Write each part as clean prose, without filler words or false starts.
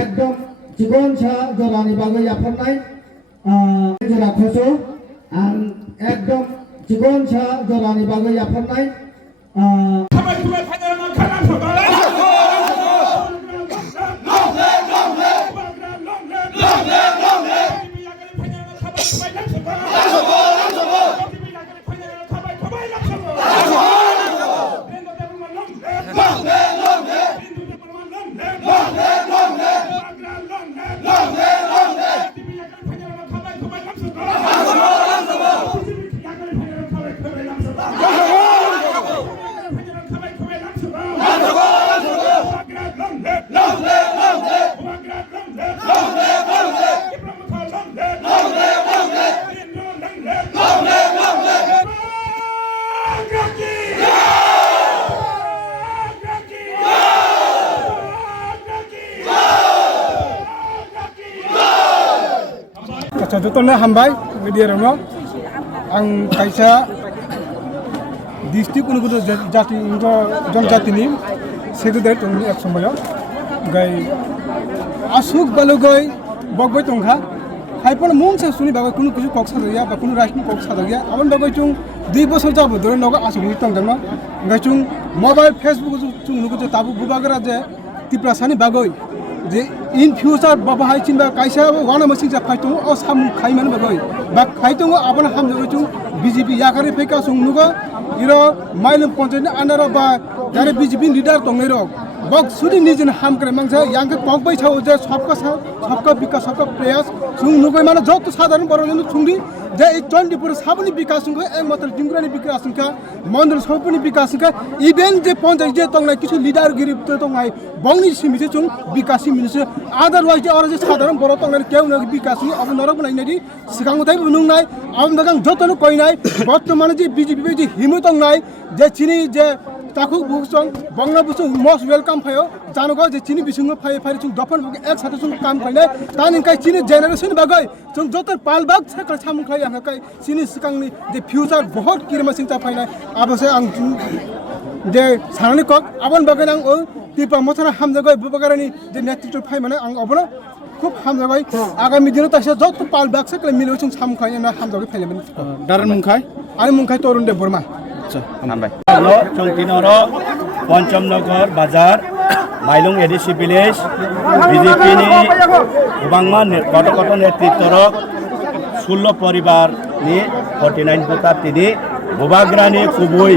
एकदम चिकन सा जरानी बागै याफरनाय जरा खसो एकदम चिकन सा जरानी बागै याफरनाय Contohnya hambai media romo, ang kaisa distrik unu kudu jati jon jati ni sekudar tungni action bayo, gai asuk balu gai bogboy tungha, haipon mung se suni bagai kunu kuju koksa doya, ba kunu rashni koksa doya, awan bagai tung 2 বছর যাব ধরে নগা আসুক নি তং দমা gai tung mobile Facebook tung nuku je tabu bubagara je tiprasani bagai যে in future বাবা হাইচিন বা কাইসা ওয়ানা মাসিং যা ফাইতং ও সাম খাইমান বাগৈ বা খাইতং আবন হাম জগৈতং বিজেপি ইয়াকারে ফেকা সুংনুগো ইরো মাইলম পঞ্চায়েত আন্ডার বা যারে বিজেপি লিডার তংनै রক বক সুদি নিজন হাম করে মাংসা ইয়াংকে পকবাই ছাও যে সবকা বিকাশ সবকা প্রয়াস সুংনুগৈ মানে যত সাধারণ বড়জন সুংদি যে এই 24 সাবনি বিকাশ সুংগো একমাত্র ডিংগ্রানি বিকাশ সুংকা মন্ডল সবনি বিকাশ সুংকা ইভেন যে পঞ্চায়েত যে তংনাই কিছু লিডার গিরি তংনাই বংনি সিমিছে সুং বিকাশি মিনিছে আদারওয়াইজ যে যে সাধারণ বড় তংনাই কেউ না বিকাশি অব নরক বনাইনাদি সিগাঙ্গ তাই বুনুংনাই আম দাগাং যতনো কইনাই বর্তমানে যে বিজেপি যে হিমু তংনাই যে চিনি যে তাকুক বুসং বংনা বুসং মোস্ট ওয়েলকাম ফাयो জানোগো যে চিনি বিসুঙ্গ ফাই ফাই সুং দফন এক সাথে সুং কাম ফাইনাই তান ইনকাই চিনি জেনারেशन বাগৈ जों जतर पालबाग साकल सामुं खाय आं खाय सिनि सिगांनि जे फ्यूचर बहुत किरमा सिंता फायनाय आबसे आं जे साननि कक आबन बागै आं तिपा मथरा हामजागै बुबागारानि जे नेतृत्व फाय माने आं अबनो खूब हामजागै आगामी दिनाव तासे जत पालबाग साकल मिलो जों सामुं खाय ना हामजागै फायनाय दारन मुंखाय आरो मुंखाय तरुण दे बर्मा আচ্ছা हामबाय जों दिनरो पञ्चमनगर बाजार माइलुं एडिसि विलेज बीजेपी नि गोबांमा गत नेतृत्वर 16 परिवार नि 49 भोटार तिनि बुबाग्रानि खुबुई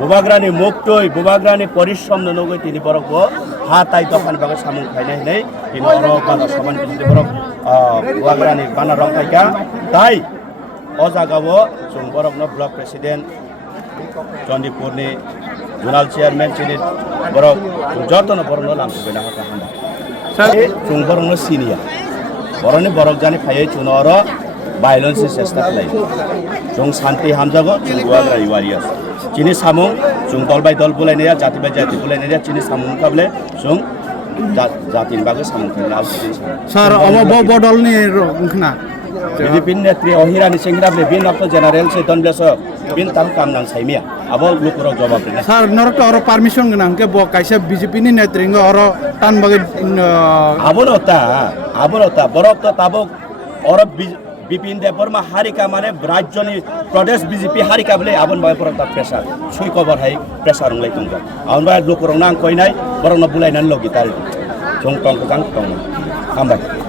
बुबाग्रानि मुक्तय बुबाग्रानि परिश्रम नगै तिनि बरकबो हा ताइ दखान बागै सामुं खायनाय नै दिनरो बाजार समान बिदि बरक बुबाग्रानि बाना रंखायगा ताइ अ जागावो जों बरकनो ब्लक प्रेसिडेन्ट चन्दिपुरनि जोनाल चेयारमैन चिनि बरक जतन बरनो लामफैना हाका हामबा सारे जों बरनो सिनिया बरनि बरक जानि फायै चुनर भाइलेंस चेष्टा खालाय जों शान्ति हामजागो जों गुवाग्रा वारियार्स चिनि सामुं जों दल बाय दल बुलायनाया जाति बाय जाति बुलायनाया चिनि सामुं काबले जों जातिनि बागै सामुं खालाय सर अब बदलनि रंखना बीजेपी नेत्री अहिरानि सेंग्राबले बिन अफ जेनारेल से दनब्लेस बिन ताम कामनां साइमिया अब लुकुरक जवाब देना सर नरक और परमिशन गना के बो काइसे बीजेपी नि नेत्री और तान बगे आबोनता बरक तो ताबो और बिपिन देवबर्मा हारिका माने राज्यनि प्रदेश बीजेपी हारिका बले आबन बाय बरक ता प्रेसार सुइ कवर हाय प्रेसार लय तुंग आउन बाय लुकुरक नां कइनाय बरक न बुलायनान लगितार जों तंग हामबाय